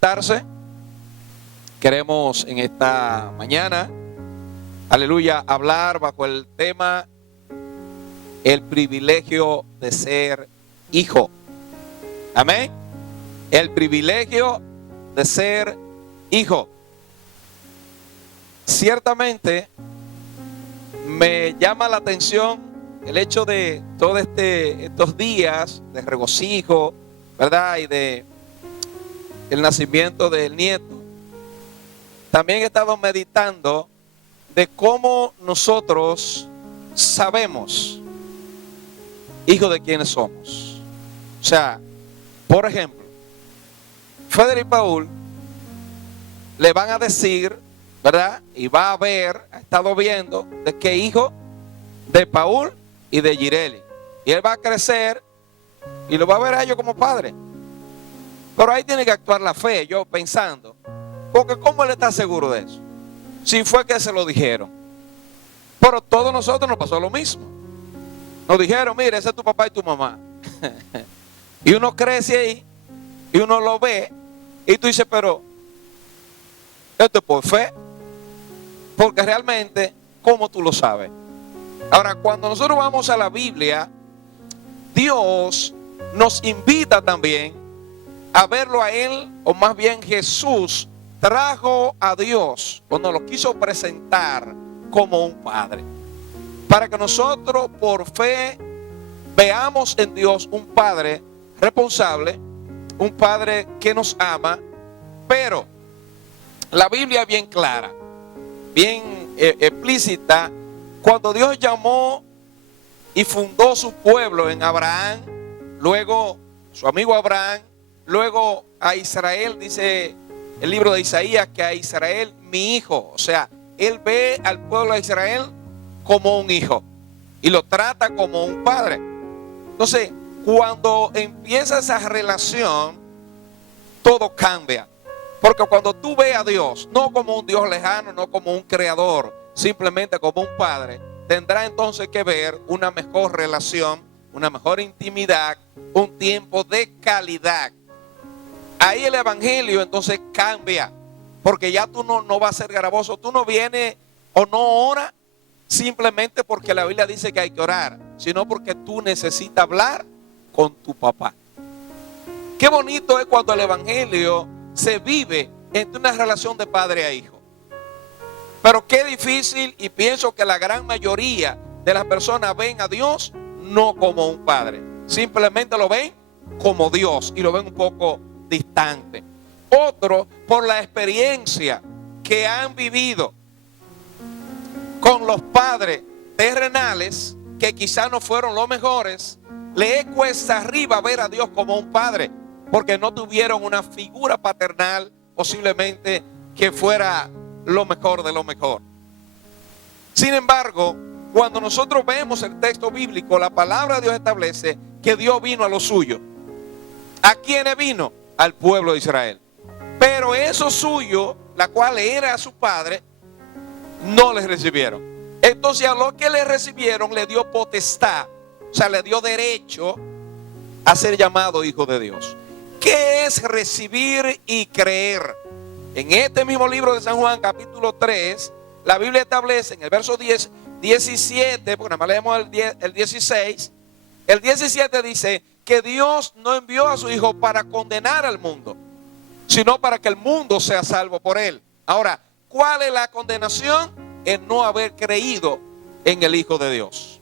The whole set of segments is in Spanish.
sentarse. Queremos en esta mañana, aleluya, hablar bajo el tema el privilegio de ser hijo. Amén. El privilegio de ser hijo. Ciertamente me llama la atención el hecho de todos estos días de regocijo, ¿verdad? Y de el nacimiento del nieto. También he estado meditando de cómo nosotros sabemos hijos de quiénes somos. O sea, por ejemplo, Federico y Paul le van a decir, ¿verdad? Y va a ver, ha estado viendo de qué hijo de Paul y de Gireli. Y él va a crecer y lo va a ver a ellos como padre. Pero ahí tiene que actuar la fe, yo pensando. Porque ¿cómo él está seguro de eso? Si fue que se lo dijeron. Pero todos nosotros nos pasó lo mismo. Nos dijeron, mire, ese es tu papá y tu mamá. Y uno crece ahí y uno lo ve y tú dices, pero esto es por fe. Porque realmente, ¿cómo tú lo sabes? Ahora, cuando nosotros vamos a la Biblia, Dios nos invita también a verlo a Él, o más bien Jesús trajo a Dios, o nos lo quiso presentar como un Padre. Para que nosotros por fe veamos en Dios un Padre responsable, un Padre que nos ama, pero la Biblia es bien clara, bien explícita. Cuando Dios llamó y fundó su pueblo en Abraham, luego su amigo Abraham, luego a Israel, dice el libro de Isaías, que a Israel mi hijo, o sea, él ve al pueblo de Israel como un hijo y lo trata como un padre. Entonces, cuando empieza esa relación, todo cambia. Porque cuando tú ves a Dios, no como un Dios lejano, no como un creador, simplemente como un padre, tendrá entonces que ver una mejor relación, una mejor intimidad, un tiempo de calidad. Ahí el evangelio entonces cambia, porque ya tú no vas a ser gravoso, tú no vienes o no oras simplemente porque la Biblia dice que hay que orar, sino porque tú necesitas hablar con tu papá. Qué bonito es cuando el evangelio se vive entre una relación de padre a hijo. Pero qué difícil, y pienso que la gran mayoría de las personas ven a Dios no como un padre, simplemente lo ven como Dios y lo ven un poco distante. Otros, por la experiencia que han vivido con los padres terrenales, que quizás no fueron los mejores, le cuesta arriba ver a Dios como un padre, porque no tuvieron una figura paternal posiblemente que fuera lo mejor de lo mejor. Sin embargo, cuando nosotros vemos el texto bíblico, la palabra de Dios establece que Dios vino a lo suyo. ¿A quiénes vino? Al pueblo de Israel. Pero esos suyos, la cual era su padre, no les recibieron. Entonces a los que le recibieron le dio potestad, o sea, le dio derecho a ser llamado hijo de Dios. ¿Qué es recibir y creer? En este mismo libro de San Juan, capítulo 3, la Biblia establece en el verso 17, porque nada más leemos el 16, el 17 dice que Dios no envió a su hijo para condenar al mundo, sino para que el mundo sea salvo por él. Ahora, ¿cuál es la condenación? El no haber creído en el Hijo de Dios.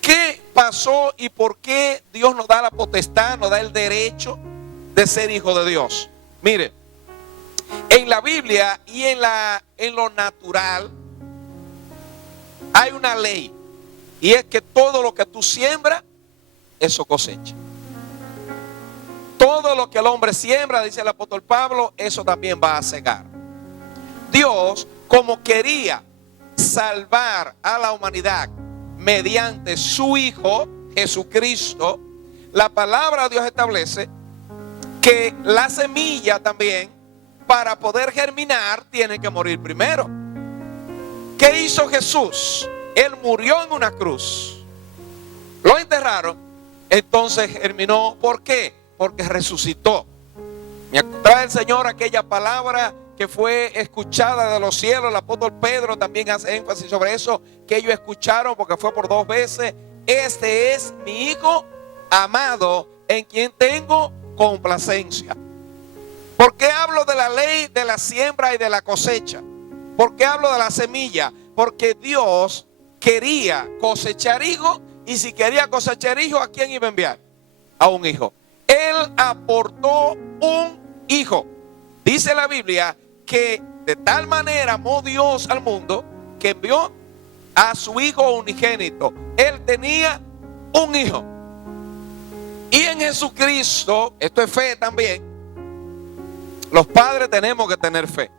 ¿Qué pasó y por qué Dios nos da la potestad, nos da el derecho de ser hijo de Dios? Mire, en la Biblia y en lo natural hay una ley, y es que todo lo que tú siembras, eso cosecha. Todo lo que el hombre siembra, dice el apóstol Pablo, eso también va a cegar. Dios, como quería salvar a la humanidad mediante su Hijo Jesucristo, la palabra de Dios establece que la semilla también, para poder germinar, tiene que morir primero. ¿Qué hizo Jesús? Él murió en una cruz, lo enterraron, entonces germinó. ¿Por qué? Porque resucitó. Me trae el Señor aquella palabra que fue escuchada de los cielos. El apóstol Pedro también hace énfasis sobre eso, que ellos escucharon porque fue por 2 veces. Este es mi Hijo amado, en quien tengo complacencia. ¿Por qué hablo de la ley de la siembra y de la cosecha? ¿Por qué hablo de la semilla? Porque Dios quería cosechar hijos, y si quería cosechar hijos, ¿a quién iba a enviar? A un hijo. Él aportó un hijo. Dice la Biblia que de tal manera amó Dios al mundo que envió a su Hijo unigénito. Él tenía un hijo. Y en Jesucristo, esto es fe también, los padres tenemos que tener fe.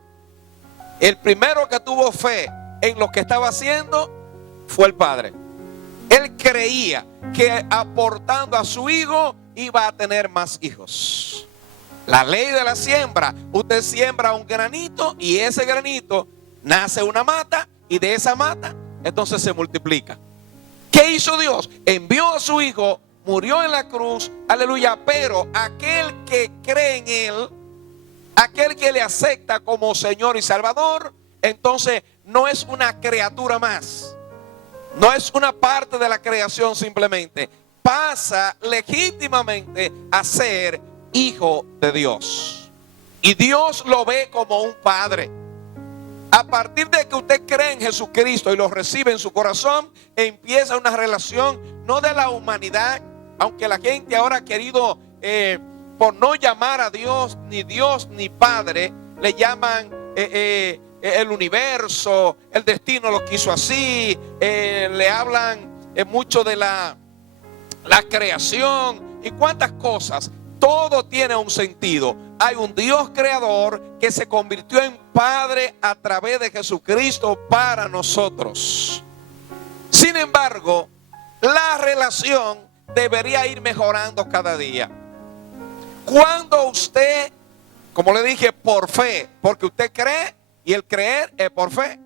El primero que tuvo fe en lo que estaba haciendo fue el padre. Él creía que aportando a su hijo iba a tener más hijos. La ley de la siembra: usted siembra un granito y ese granito nace una mata, y de esa mata entonces se multiplica. ¿Qué hizo Dios? Envió a su hijo, murió en la cruz, aleluya, pero aquel que cree en él, aquel que le acepta como Señor y Salvador, entonces no es una criatura más, no es una parte de la creación simplemente, pasa legítimamente a ser hijo de Dios. Y Dios lo ve como un padre. A partir de que usted cree en Jesucristo y lo recibe en su corazón, empieza una relación no de la humanidad, aunque la gente ahora ha querido, por no llamar a Dios ni Padre, le llaman el universo, el destino lo quiso así, le hablan mucho de la creación y cuántas cosas. Todo tiene un sentido. Hay un Dios creador que se convirtió en Padre a través de Jesucristo para nosotros. Sin embargo, la relación debería ir mejorando cada día. Cuando usted, como le dije, por fe, porque usted cree, y el creer es por fe,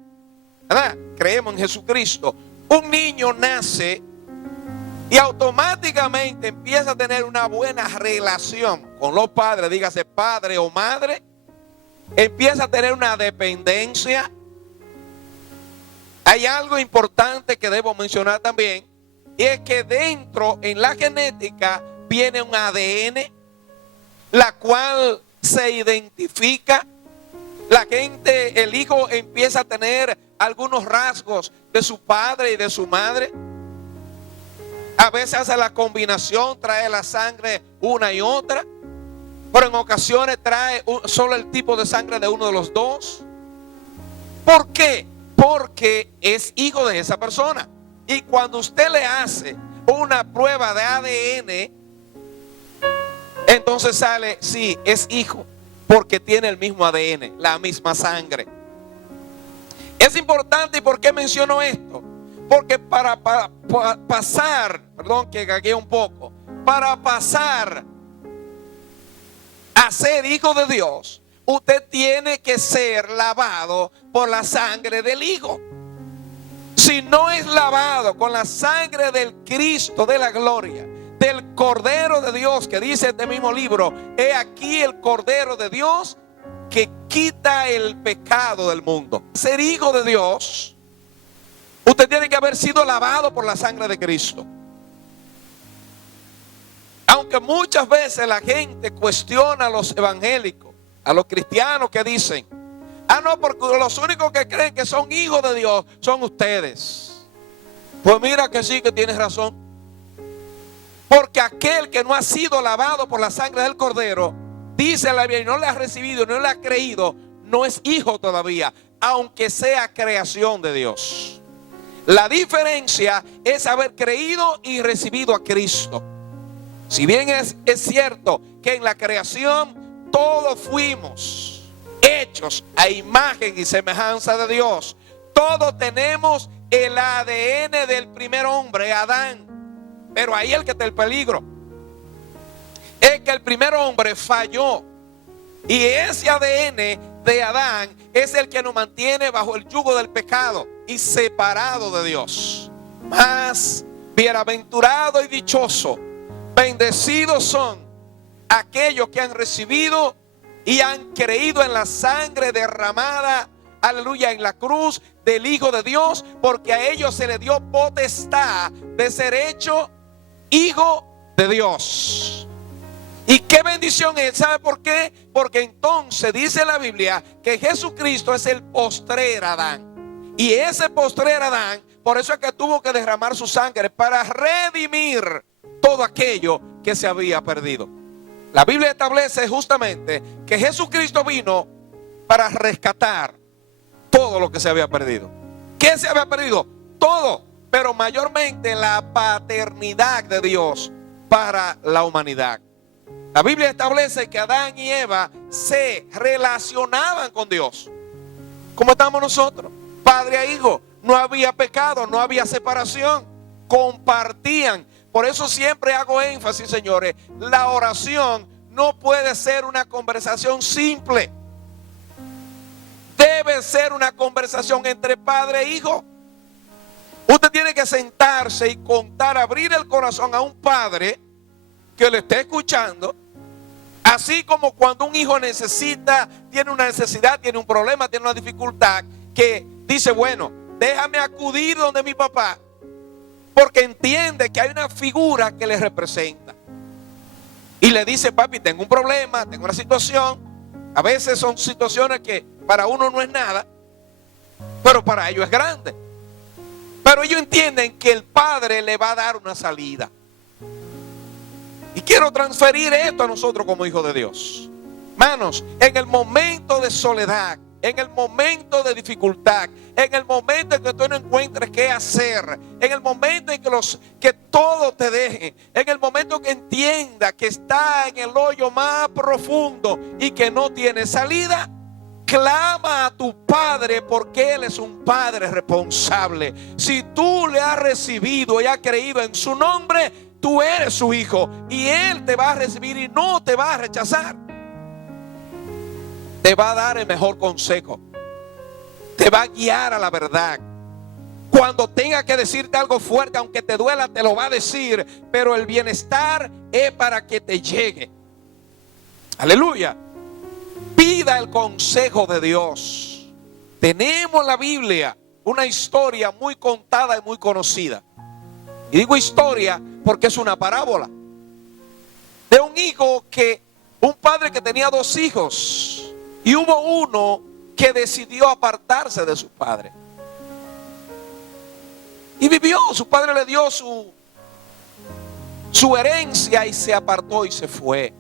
¿verdad? Creemos en Jesucristo. Un niño nace y automáticamente empieza a tener una buena relación con los padres, dígase padre o madre. Empieza a tener una dependencia. Hay algo importante que debo mencionar también, y es que dentro, en la genética, viene un ADN, la cual se identifica. La gente, el hijo empieza a tener algunos rasgos de su padre y de su madre. A veces hace la combinación, trae la sangre una y otra, pero en ocasiones trae solo el tipo de sangre de uno de los dos. ¿Por qué? Porque es hijo de esa persona. Y cuando usted le hace una prueba de ADN, entonces sale, sí, es hijo, porque tiene el mismo ADN, la misma sangre. Es importante. ¿Y por qué menciono esto? Porque para pasar, perdón que gagué un poco, para pasar a ser hijo de Dios, usted tiene que ser lavado por la sangre del Hijo. Si no es lavado con la sangre del Cristo de la gloria, del Cordero de Dios, que dice este mismo libro, he aquí el Cordero de Dios que quita el pecado del mundo. Ser hijo de Dios, usted tiene que haber sido lavado por la sangre de Cristo. Aunque muchas veces la gente cuestiona a los evangélicos, a los cristianos, que dicen: ah, no, porque los únicos que creen que son hijos de Dios son ustedes. Pues mira que sí, que tienes razón. Porque aquel que no ha sido lavado por la sangre del Cordero, dice la Biblia, y no le ha recibido, no le ha creído, no es hijo todavía, aunque sea creación de Dios. La diferencia es haber creído y recibido a Cristo. Si bien es cierto que en la creación todos fuimos hechos a imagen y semejanza de Dios, todos tenemos el ADN del primer hombre, Adán. Pero ahí el que está el peligro es que el primer hombre falló, y ese ADN de Adán es el que nos mantiene bajo el yugo del pecado y separado de Dios. Mas bienaventurado y dichoso, bendecidos son aquellos que han recibido y han creído en la sangre derramada, aleluya, en la cruz del Hijo de Dios, porque a ellos se les dio potestad de ser hecho hijo de Dios. Y qué bendición es, ¿sabe por qué? Porque entonces dice la Biblia que Jesucristo es el postrer Adán. Y ese postrer Adán, por eso es que tuvo que derramar su sangre para redimir todo aquello que se había perdido. La Biblia establece justamente que Jesucristo vino para rescatar todo lo que se había perdido. ¿Qué se había perdido? Todo, pero mayormente la paternidad de Dios para la humanidad. La Biblia establece que Adán y Eva se relacionaban con Dios. ¿Cómo estamos nosotros? Padre e hijo. No había pecado, no había separación. Compartían. Por eso siempre hago énfasis, señores. La oración no puede ser una conversación simple. Debe ser una conversación entre padre e hijo. Usted tiene que sentarse y contar, abrir el corazón a un padre que le esté escuchando. Así como cuando un hijo tiene una necesidad, tiene un problema, tiene una dificultad, que dice, bueno, déjame acudir donde mi papá, porque entiende que hay una figura que le representa. Y le dice, papi, tengo un problema, tengo una situación. A veces son situaciones que para uno no es nada, pero para ellos es grande. Pero ellos entienden que el padre le va a dar una salida. Y quiero transferir esto a nosotros como hijos de Dios. Hermanos, en el momento de soledad, en el momento de dificultad, en el momento en que tú no encuentres qué hacer, en el momento en que todo te deje, en el momento que entienda que está en el hoyo más profundo y que no tiene salida, clama a tu padre, porque Él es un padre responsable. Si tú le has recibido y has creído en su nombre, tú eres su hijo y Él te va a recibir y no te va a rechazar. Te va a dar el mejor consejo. Te va a guiar a la verdad. Cuando tenga que decirte algo fuerte, aunque te duela, te lo va a decir. Pero el bienestar es para que te llegue. Aleluya. Pida el consejo de Dios. Tenemos en la Biblia una historia muy contada y muy conocida. Y digo historia porque es una parábola de un padre que tenía 2 hijos. Y hubo uno que decidió apartarse de su padre. Y vivió, su padre le dio su herencia y se apartó y se fue.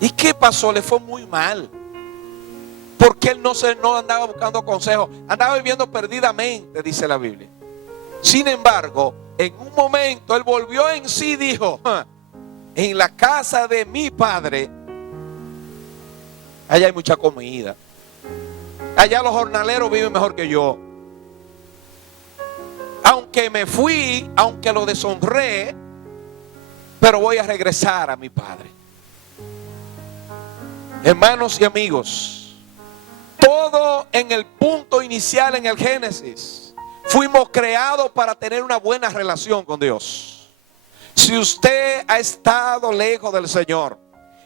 ¿Y qué pasó? Le fue muy mal. Porque él no andaba buscando consejos, andaba viviendo perdidamente, dice la Biblia. Sin embargo, en un momento él volvió en sí y dijo, en la casa de mi padre, allá hay mucha comida. Allá los jornaleros viven mejor que yo. Aunque me fui, aunque lo deshonré, pero voy a regresar a mi padre. Hermanos y amigos, todo en el punto inicial en el Génesis, fuimos creados para tener una buena relación con Dios. Si usted ha estado lejos del Señor,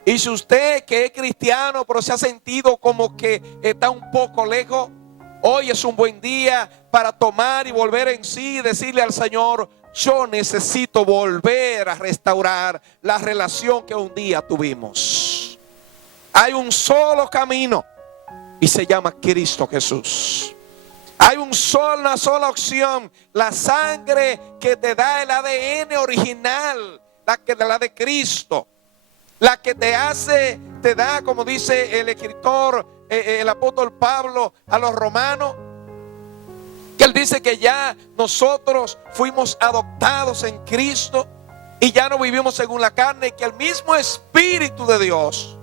y si usted que es cristiano pero se ha sentido como que está un poco lejos, hoy es un buen día para tomar y volver en sí y decirle al Señor, yo necesito volver a restaurar la relación que un día tuvimos. Hay un solo camino y se llama Cristo Jesús. Hay una sola opción, la sangre que te da el ADN original, la de Cristo. La que te da, como dice el escritor, el apóstol Pablo a los romanos, que él dice que ya nosotros fuimos adoptados en Cristo y ya no vivimos según la carne, y que el mismo Espíritu de Dios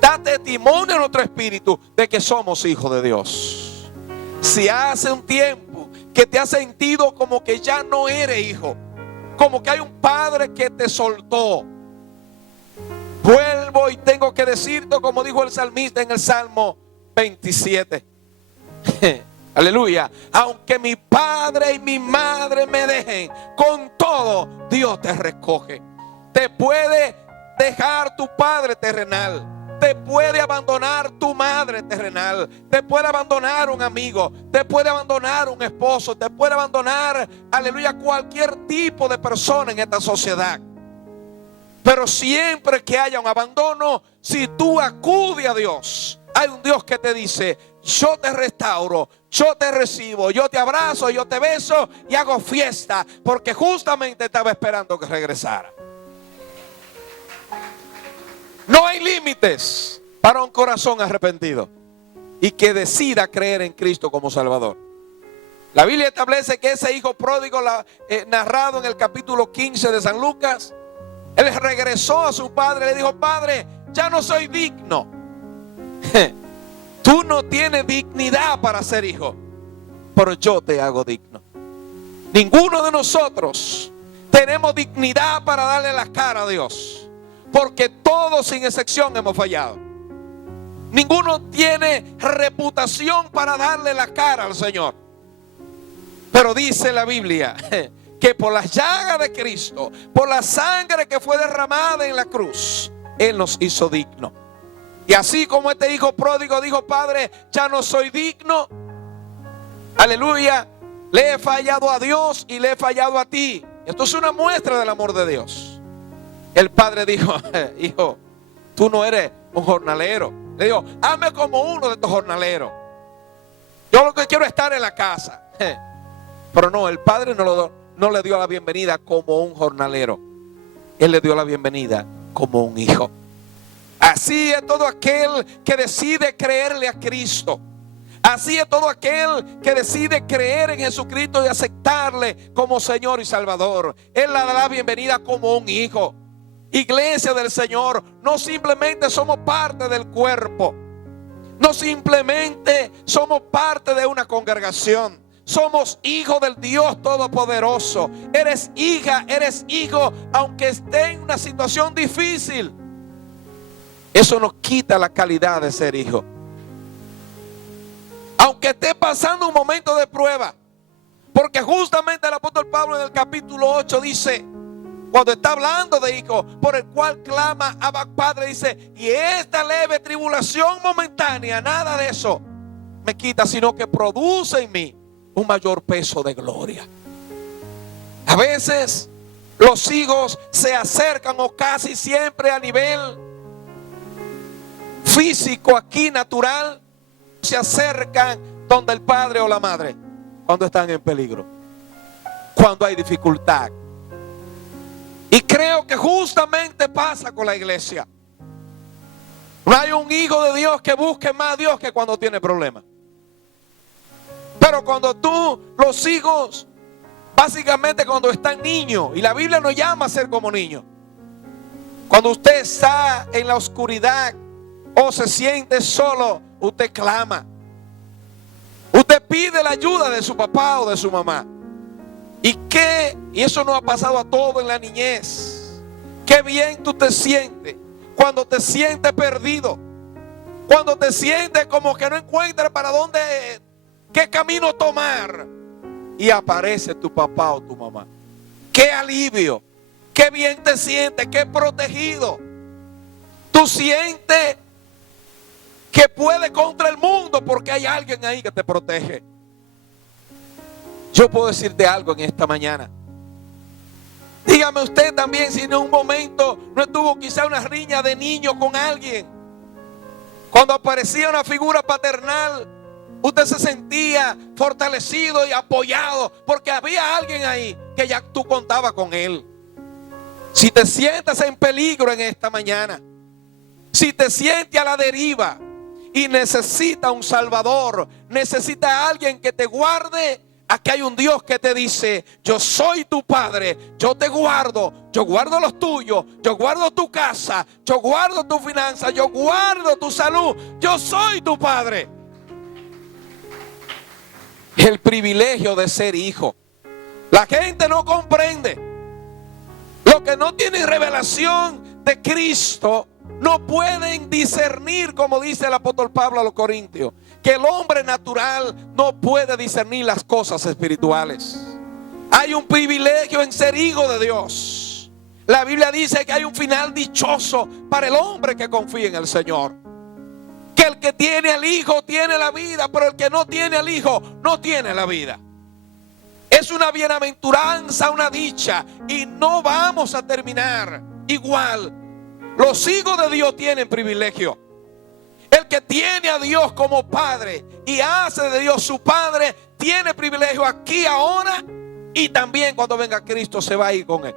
da testimonio a nuestro espíritu de que somos hijos de Dios. Si hace un tiempo que te has sentido como que ya no eres hijo, como que hay un padre que te soltó, vuelvo y tengo que decirte, como dijo el salmista en el Salmo 27. Aleluya. Aunque mi padre y mi madre me dejen, con todo Dios te recoge. Te puede dejar tu padre terrenal. Te puede abandonar tu madre terrenal. Te puede abandonar un amigo. Te puede abandonar un esposo. Te puede abandonar, aleluya, cualquier tipo de persona en esta sociedad. Pero siempre que haya un abandono, si tú acudes a Dios, hay un Dios que te dice: yo te restauro, yo te recibo, yo te abrazo, yo te beso y hago fiesta, porque justamente estaba esperando que regresara. No hay límites para un corazón arrepentido y que decida creer en Cristo como Salvador. La Biblia establece que ese hijo pródigo, narrado en el capítulo 15 de San Lucas, él regresó a su padre y le dijo: Padre, ya no soy digno. Tú no tienes dignidad para ser hijo, pero yo te hago digno. Ninguno de nosotros tenemos dignidad para darle la cara a Dios, porque todos sin excepción hemos fallado. Ninguno tiene reputación para darle la cara al Señor. Pero dice la Biblia que por las llagas de Cristo, por la sangre que fue derramada en la cruz, Él nos hizo dignos. Y así como este hijo pródigo dijo: Padre, ya no soy digno, aleluya, le he fallado a Dios y le he fallado a ti. Esto es una muestra del amor de Dios. El padre dijo: hijo, tú no eres un jornalero. Le dijo: hazme como uno de estos jornaleros. Yo lo que quiero es estar en la casa. Pero no, el padre no le dio la bienvenida como un jornalero. Él le dio la bienvenida como un hijo. Así es todo aquel que decide creerle a Cristo. Así es todo aquel que decide creer en Jesucristo y aceptarle como Señor y Salvador. Él le da la bienvenida como un hijo. Iglesia del Señor, no simplemente somos parte del cuerpo. No simplemente somos parte de una congregación. Somos hijos del Dios Todopoderoso. Eres hija, eres hijo, aunque esté en una situación difícil. Eso nos quita la calidad de ser hijo. Aunque esté pasando un momento de prueba. Porque justamente el apóstol Pablo en el capítulo 8 dice, cuando está hablando de hijo, por el cual clama Abba Padre, dice: y esta leve tribulación momentánea, nada de eso me quita, sino que produce en mí un mayor peso de gloria. A veces los hijos se acercan, o casi siempre a nivel físico, aquí natural, se acercan donde el padre o la madre cuando están en peligro, cuando hay dificultad. Y creo que justamente pasa con la iglesia. No hay un hijo de Dios que busque más a Dios que cuando tiene problemas. Pero cuando los hijos, básicamente cuando están niños, y la Biblia nos llama a ser como niños. Cuando usted está en la oscuridad o se siente solo, usted clama. Usted pide la ayuda de su papá o de su mamá. Y eso nos ha pasado a todos en la niñez. Qué bien tú te sientes cuando te sientes perdido, cuando te sientes como que no encuentras para dónde, qué camino tomar, y aparece tu papá o tu mamá. Qué alivio, qué bien te sientes, qué protegido. Tú sientes que puedes contra el mundo porque hay alguien ahí que te protege. Yo puedo decirte algo en esta mañana. Dígame usted también si en un momento no estuvo quizá una riña de niño con alguien. Cuando aparecía una figura paternal, usted se sentía fortalecido y apoyado porque había alguien ahí que ya tú contabas con él. Si te sientes en peligro en esta mañana, si te sientes a la deriva y necesita un Salvador, necesita a alguien que te guarde, aquí hay un Dios que te dice: yo soy tu padre, yo te guardo, yo guardo los tuyos, yo guardo tu casa, yo guardo tu finanza, yo guardo tu salud, yo soy tu padre. El privilegio de ser hijo. La gente no comprende. Los que no tienen revelación de Cristo no pueden discernir, como dice el apóstol Pablo a los Corintios, que el hombre natural no puede discernir las cosas espirituales. Hay un privilegio en ser hijo de Dios. La Biblia dice que hay un final dichoso para el hombre que confía en el Señor. Que el que tiene al Hijo tiene la vida, pero el que no tiene al Hijo no tiene la vida. Es una bienaventuranza, una dicha, y no vamos a terminar igual. Los hijos de Dios tienen privilegio. El que tiene a Dios como Padre y hace de Dios su Padre, tiene privilegio aquí, ahora, y también cuando venga Cristo se va a ir con Él.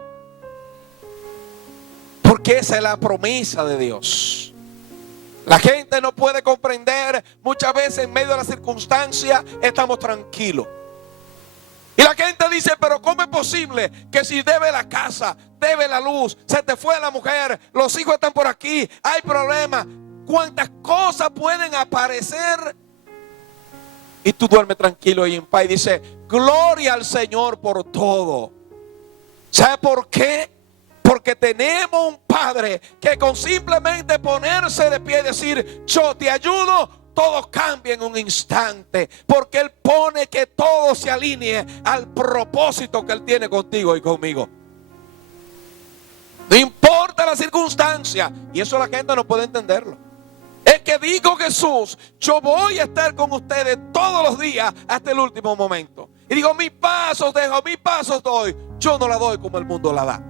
Porque esa es la promesa de Dios. La gente no puede comprender. Muchas veces en medio de las circunstancias estamos tranquilos. Y la gente dice, pero ¿cómo es posible que si debe la casa, debe la luz, se te fue la mujer, los hijos están por aquí, hay problemas? ¿Cuántas cosas pueden aparecer? Y tú duermes tranquilo y en paz y dices, gloria al Señor por todo. ¿Sabe por qué? Porque tenemos un Padre que con simplemente ponerse de pie y decir, yo te ayudo, todo cambia en un instante. Porque Él pone que todo se alinee al propósito que Él tiene contigo y conmigo. No importa la circunstancia. Y eso la gente no puede entenderlo. Es que dijo Jesús, yo voy a estar con ustedes todos los días hasta el último momento. Y digo, mis pasos dejo, mis pasos doy. Yo no la doy como el mundo la da.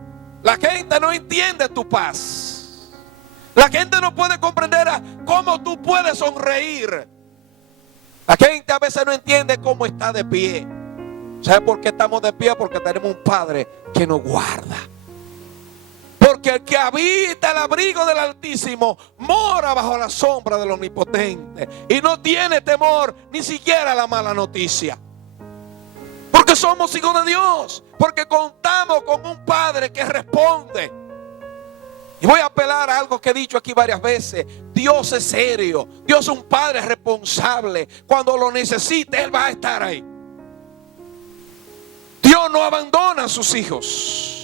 La gente no entiende tu paz. La gente no puede comprender cómo tú puedes sonreír. La gente a veces no entiende cómo está de pie. ¿Sabe por qué estamos de pie? Porque tenemos un Padre que nos guarda. Porque el que habita el abrigo del Altísimo mora bajo la sombra del Omnipotente. Y no tiene temor ni siquiera a la mala noticia. Porque somos hijos de Dios. Porque contamos con un Padre que responde. Y voy a apelar a algo que he dicho aquí varias veces. Dios es serio. Dios es un Padre responsable. Cuando lo necesite, Él va a estar ahí. Dios no abandona a sus hijos.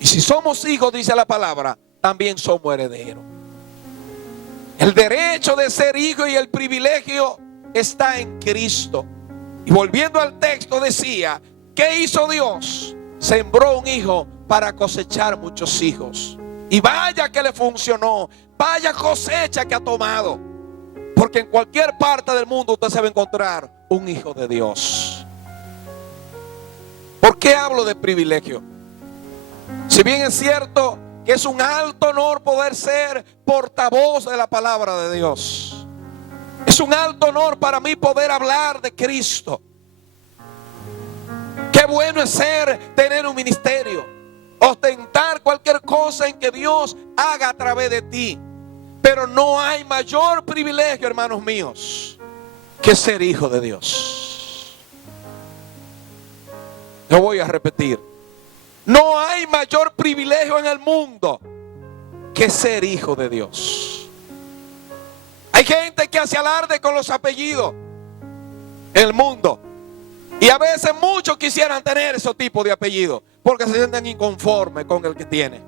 Y si somos hijos, dice la palabra, también somos herederos. El derecho de ser hijo y el privilegio está en Cristo. Y volviendo al texto decía, ¿qué hizo Dios? Sembró un hijo para cosechar muchos hijos. Y vaya que le funcionó. Vaya cosecha que ha tomado. Porque en cualquier parte del mundo usted se va a encontrar un hijo de Dios. ¿Por qué hablo de privilegio? Si bien es cierto que es un alto honor poder ser portavoz de la palabra de Dios. Es un alto honor para mí poder hablar de Cristo. Qué bueno es tener un ministerio, ostentar cualquier cosa en que Dios haga a través de ti. Pero no hay mayor privilegio, hermanos míos, que ser hijo de Dios. Lo voy a repetir. No hay mayor privilegio en el mundo que ser hijo de Dios. Hay gente que hace alarde con los apellidos en el mundo. Y a veces muchos quisieran tener ese tipo de apellido porque se sienten inconformes con el que tiene.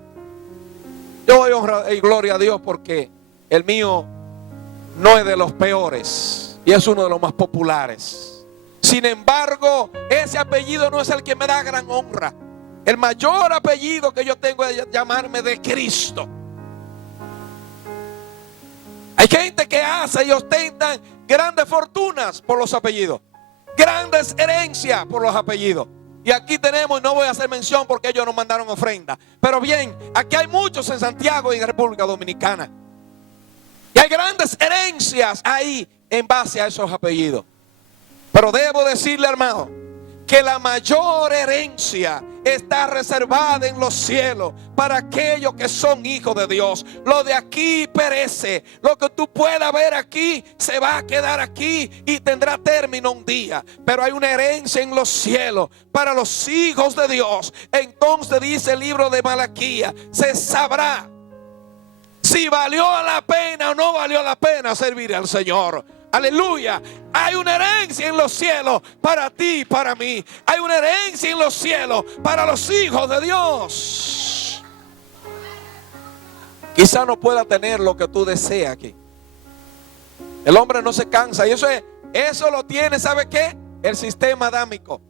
Yo doy honra y gloria a Dios porque el mío no es de los peores y es uno de los más populares. Sin embargo, ese apellido no es el que me da gran honra. El mayor apellido que yo tengo es llamarme de Cristo. Hay gente que hace y ostentan grandes fortunas por los apellidos, grandes herencias por los apellidos. Y aquí tenemos, y no voy a hacer mención porque ellos nos mandaron ofrenda. Pero bien, aquí hay muchos en Santiago y en República Dominicana. Y hay grandes herencias ahí en base a esos apellidos. Pero debo decirle, hermano, que la mayor herencia está reservada en los cielos para aquellos que son hijos de Dios. Lo de aquí perece. Lo que tú puedas ver aquí se va a quedar aquí y tendrá término un día. Pero hay una herencia en los cielos para los hijos de Dios. Entonces dice el libro de Malaquías, se sabrá si valió la pena o no valió la pena servir al Señor. Aleluya. Hay una herencia en los cielos para ti y para mí. Hay una herencia en los cielos para los hijos de Dios. Quizá no pueda tener lo que tú deseas aquí. El hombre no se cansa. Y eso lo tiene, ¿sabe qué? El sistema adámico.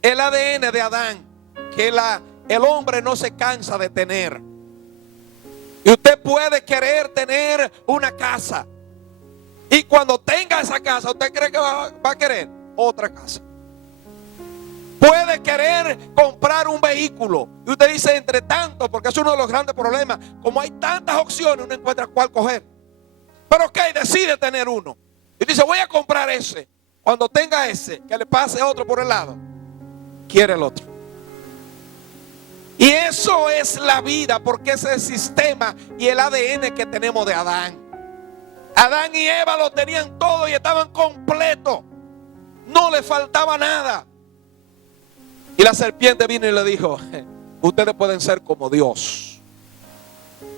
El ADN de Adán. Que el hombre no se cansa de tener. Y usted puede querer tener una casa. Y cuando tenga esa casa, ¿usted cree que va a querer otra casa? Puede querer comprar un vehículo. Y usted dice, entre tanto, porque es uno de los grandes problemas, como hay tantas opciones, uno encuentra cuál coger. Pero ok, decide tener uno. Y dice, voy a comprar ese. Cuando tenga ese, que le pase otro por el lado, quiere el otro. Y eso es la vida, porque ese es el sistema y el ADN que tenemos de Adán. Adán y Eva lo tenían todo y estaban completos. No le faltaba nada. Y la serpiente vino y le dijo, ustedes pueden ser como Dios.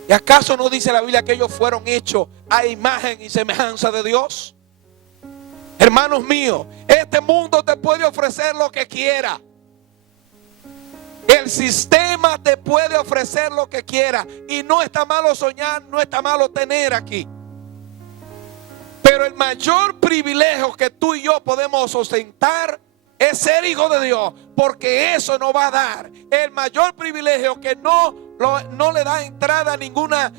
¿Y acaso no dice la Biblia que ellos fueron hechos a imagen y semejanza de Dios? Hermanos míos, este mundo te puede ofrecer lo que quiera. El sistema te puede ofrecer lo que quiera. Y no está malo soñar, no está malo tener aquí. Pero el mayor privilegio que tú y yo podemos ostentar es ser hijo de Dios, porque eso nos va a dar el mayor privilegio que no le da entrada a ninguna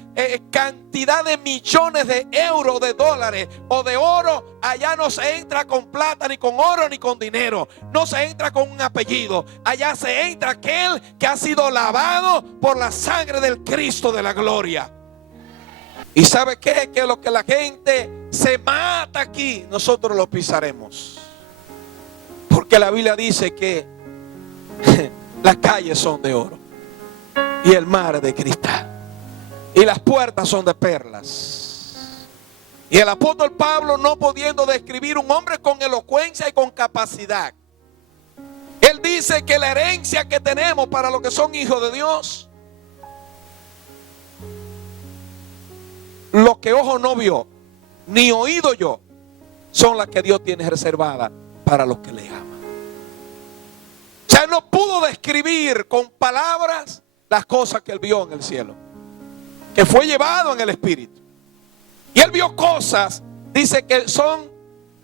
cantidad de millones de euros, de dólares o de oro. Allá no se entra con plata, ni con oro, ni con dinero. No se entra con un apellido. Allá se entra aquel que ha sido lavado por la sangre del Cristo de la gloria. ¿Y sabe qué? Que lo que la gente se mata aquí, nosotros lo pisaremos. Porque la Biblia dice que las calles son de oro y el mar es de cristal y las puertas son de perlas. Y el apóstol Pablo, no pudiendo describir un hombre con elocuencia y con capacidad, él dice que la herencia que tenemos para los que son hijos de Dios, lo que ojo no vio ni oído yo, son las que Dios tiene reservadas para los que le aman. O sea, no pudo describir con palabras las cosas que él vio en el cielo, que fue llevado en el espíritu. Y él vio cosas, dice, que son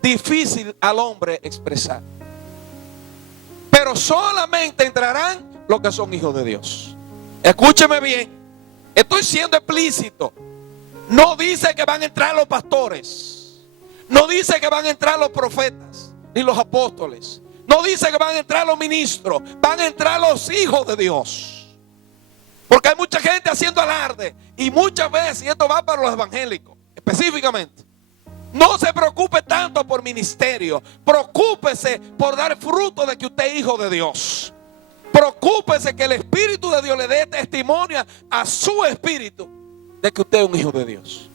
difíciles al hombre expresar. Pero solamente entrarán los que son hijos de Dios. Escúcheme bien, estoy siendo explícito. No dice que van a entrar los pastores. No dice que van a entrar los profetas ni los apóstoles. No dice que van a entrar los ministros. Van a entrar los hijos de Dios. Porque hay mucha gente haciendo alarde. Y muchas veces, y esto va para los evangélicos específicamente, no se preocupe tanto por ministerio. Preocúpese por dar fruto de que usted es hijo de Dios. Preocúpese que el Espíritu de Dios le dé testimonio a su espíritu de que usted es un hijo de Dios.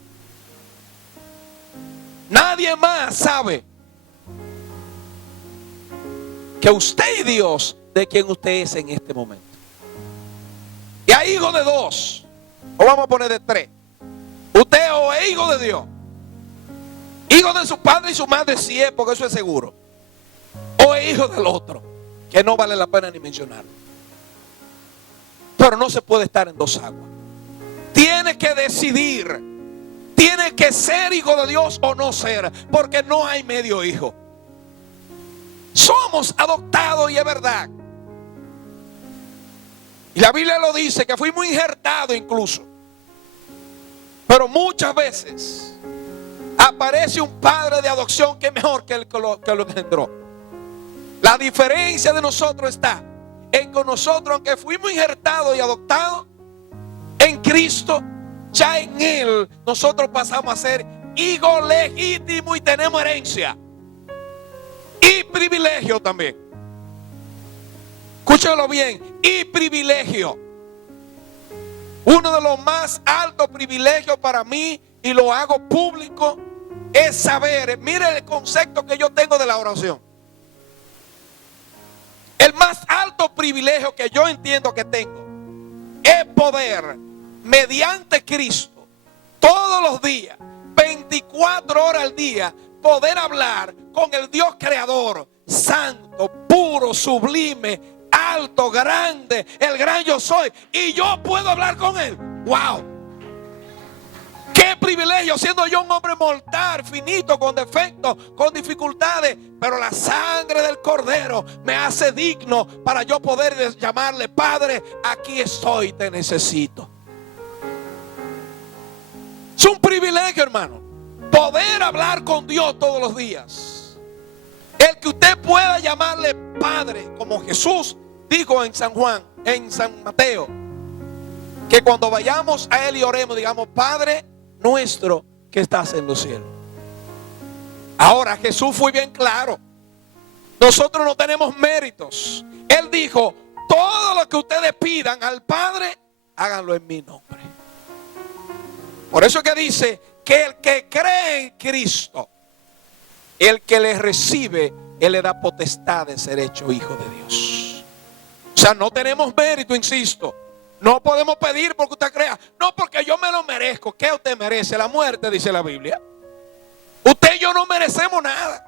Nadie más sabe que usted y Dios de quien usted es en este momento. Y hay hijos de dos, o vamos a poner de tres. Usted o es hijo de Dios, hijo de su padre y su madre, si es, porque eso es seguro, o es hijo del otro, que no vale la pena ni mencionarlo. Pero no se puede estar en dos aguas. Tiene que decidir. Tiene que ser hijo de Dios o no ser, porque no hay medio hijo. Somos adoptados y es verdad. Y la Biblia lo dice, que fuimos injertados incluso. Pero muchas veces aparece un padre de adopción que es mejor que el que lo engendró. La diferencia de nosotros está en que nosotros, aunque fuimos injertados y adoptados en Cristo, ya en Él nosotros pasamos a ser hijos legítimos y tenemos herencia y privilegio también. Escúchalo bien, y privilegio. Uno de los más altos privilegios para mí, y lo hago público, es saber, mire el concepto que yo tengo de la oración. El más alto privilegio que yo entiendo que tengo es poder, mediante Cristo, todos los días, 24 horas al día, poder hablar con el Dios creador, santo, puro, sublime, alto, grande, el gran yo soy, y yo puedo hablar con él. ¡Wow! ¡Qué privilegio! Siendo yo un hombre mortal, finito, con defectos, con dificultades, pero la sangre del Cordero me hace digno para yo poder llamarle: Padre, aquí estoy, te necesito. Es un privilegio, hermano, poder hablar con Dios todos los días. El que usted pueda llamarle Padre, como Jesús dijo en San Juan, en San Mateo, que cuando vayamos a Él y oremos, digamos: Padre nuestro que estás en los cielos. Ahora, Jesús fue bien claro: nosotros no tenemos méritos. Él dijo: todo lo que ustedes pidan al Padre, háganlo en mi nombre. Por eso que dice que el que cree en Cristo, el que le recibe, Él le da potestad de ser hecho hijo de Dios. O sea, no tenemos mérito, insisto. No podemos pedir porque usted crea: no, porque yo me lo merezco. ¿Qué usted merece? La muerte, dice la Biblia. Usted y yo no merecemos nada.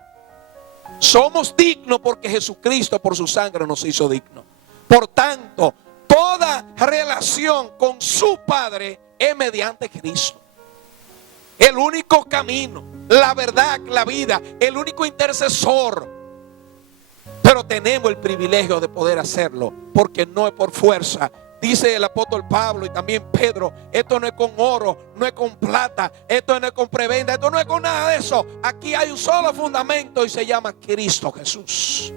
Somos dignos porque Jesucristo por su sangre nos hizo dignos. Por tanto, toda relación con su Padre es mediante Cristo. El único camino, la verdad, la vida, el único intercesor. Pero tenemos el privilegio de poder hacerlo porque no es por fuerza. Dice el apóstol Pablo y también Pedro: esto no es con oro, no es con plata, esto no es con prebenda, esto no es con nada de eso. Aquí hay un solo fundamento y se llama Cristo Jesús.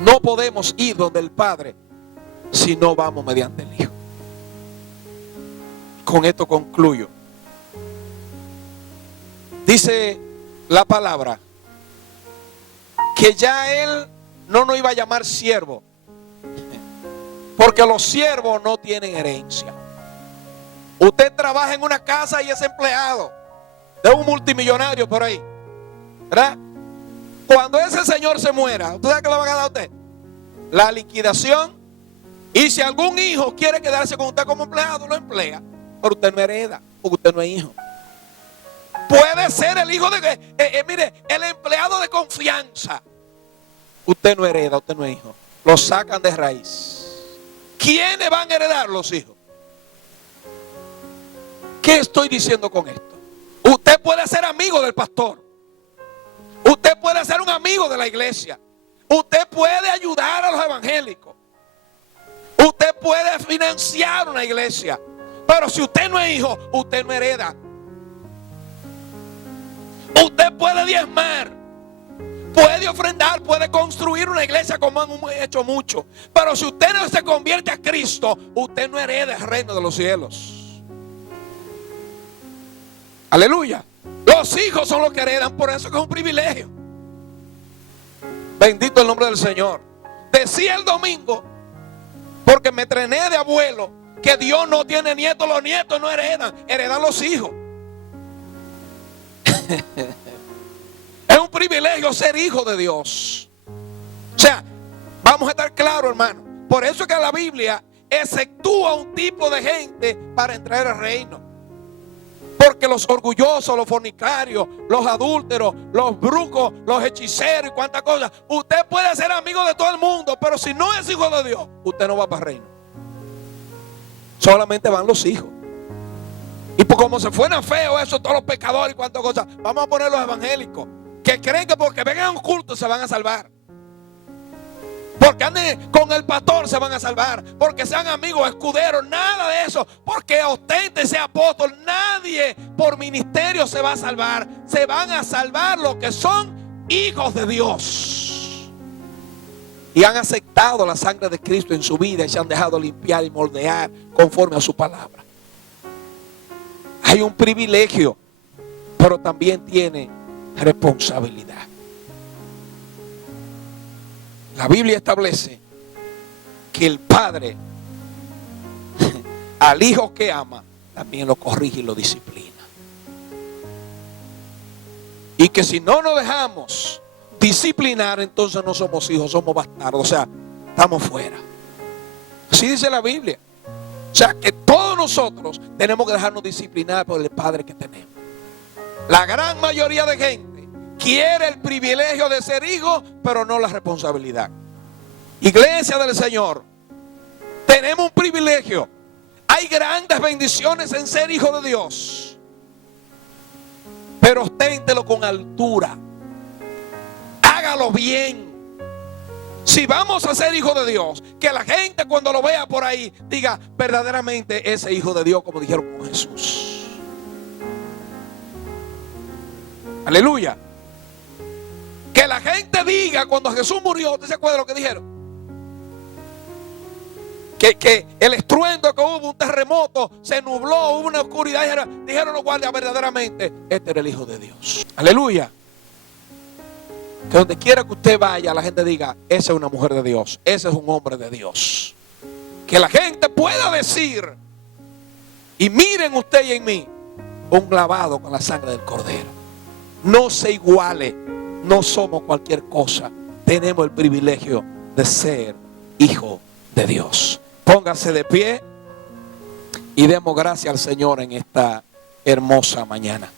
No podemos ir donde el Padre si no vamos mediante el Hijo. Con esto concluyo. Dice la palabra que ya Él no nos iba a llamar siervo, porque los siervos no tienen herencia. Usted trabaja en una casa y es empleado de un multimillonario por ahí, ¿verdad? Cuando ese señor se muera, ¿usted sabe qué le van a dar a usted? La liquidación. Y si algún hijo quiere quedarse con usted como empleado, lo emplea. Pero usted no hereda, porque usted no es hijo. Puede ser el hijo de... mire, el empleado de confianza. Usted no hereda, usted no es hijo. Lo sacan de raíz. ¿Quiénes van a heredar? Los hijos. ¿Qué estoy diciendo con esto? Usted puede ser amigo del pastor. Usted puede ser un amigo de la iglesia. Usted puede ayudar a los evangélicos. Usted puede financiar una iglesia. Pero si usted no es hijo, usted no hereda. Usted puede diezmar, puede ofrendar, puede construir una iglesia como han hecho muchos. Pero si usted no se convierte a Cristo, usted no hereda el reino de los cielos. Aleluya. Los hijos son los que heredan, por eso que es un privilegio. Bendito el nombre del Señor. Decía el domingo, porque me trené de abuelo, que Dios no tiene nietos, los nietos no heredan, heredan los hijos. Es un privilegio ser hijo de Dios. O sea, vamos a estar claros, hermano. Por eso es que la Biblia exceptúa un tipo de gente para entrar al reino. Porque los orgullosos, los fornicarios, los adúlteros, los brucos, los hechiceros y cuantas cosas. Usted puede ser amigo de todo el mundo, pero si no es hijo de Dios, usted no va para el reino. Solamente van los hijos. Y pues como se fueran feos eso, todos los pecadores y cuantas cosas, vamos a poner los evangélicos que creen que porque vengan a un culto se van a salvar, porque anden con el pastor se van a salvar, porque sean amigos, escuderos, nada de eso, porque ostenten sea apóstol. Nadie por ministerio se va a salvar. Se van a salvar los que son hijos de Dios y han aceptado la sangre de Cristo en su vida y se han dejado limpiar y moldear conforme a su palabra. Hay un privilegio, pero también tiene responsabilidad. La Biblia establece que el Padre al hijo que ama también lo corrige y lo disciplina. Y que si no nos dejamos disciplinar, entonces no somos hijos, somos bastardos. O sea, estamos fuera. Así dice la Biblia. O sea, que todos nosotros tenemos que dejarnos disciplinar por el Padre que tenemos. La gran mayoría de gente quiere el privilegio de ser hijo, pero no la responsabilidad. Iglesia del Señor, tenemos un privilegio. Hay grandes bendiciones en ser hijo de Dios. pero osténtelo con altura. Hágalo bien. Si vamos a ser hijos de Dios, que la gente cuando lo vea por ahí diga verdaderamente ese hijo de Dios, como dijeron con Jesús. Aleluya. Que la gente diga cuando Jesús murió, ¿usted se acuerda de lo que dijeron? Que el estruendo que hubo, un terremoto, se nubló, hubo una oscuridad. Dijeron los guardias verdaderamente, este era el Hijo de Dios. Aleluya. Que donde quiera que usted vaya, la gente diga, esa es una mujer de Dios, ese es un hombre de Dios. Que la gente pueda decir, y miren usted y en mí, un lavado con la sangre del Cordero. No se iguale, no somos cualquier cosa. Tenemos el privilegio de ser hijo de Dios. Póngase de pie y demos gracias al Señor en esta hermosa mañana.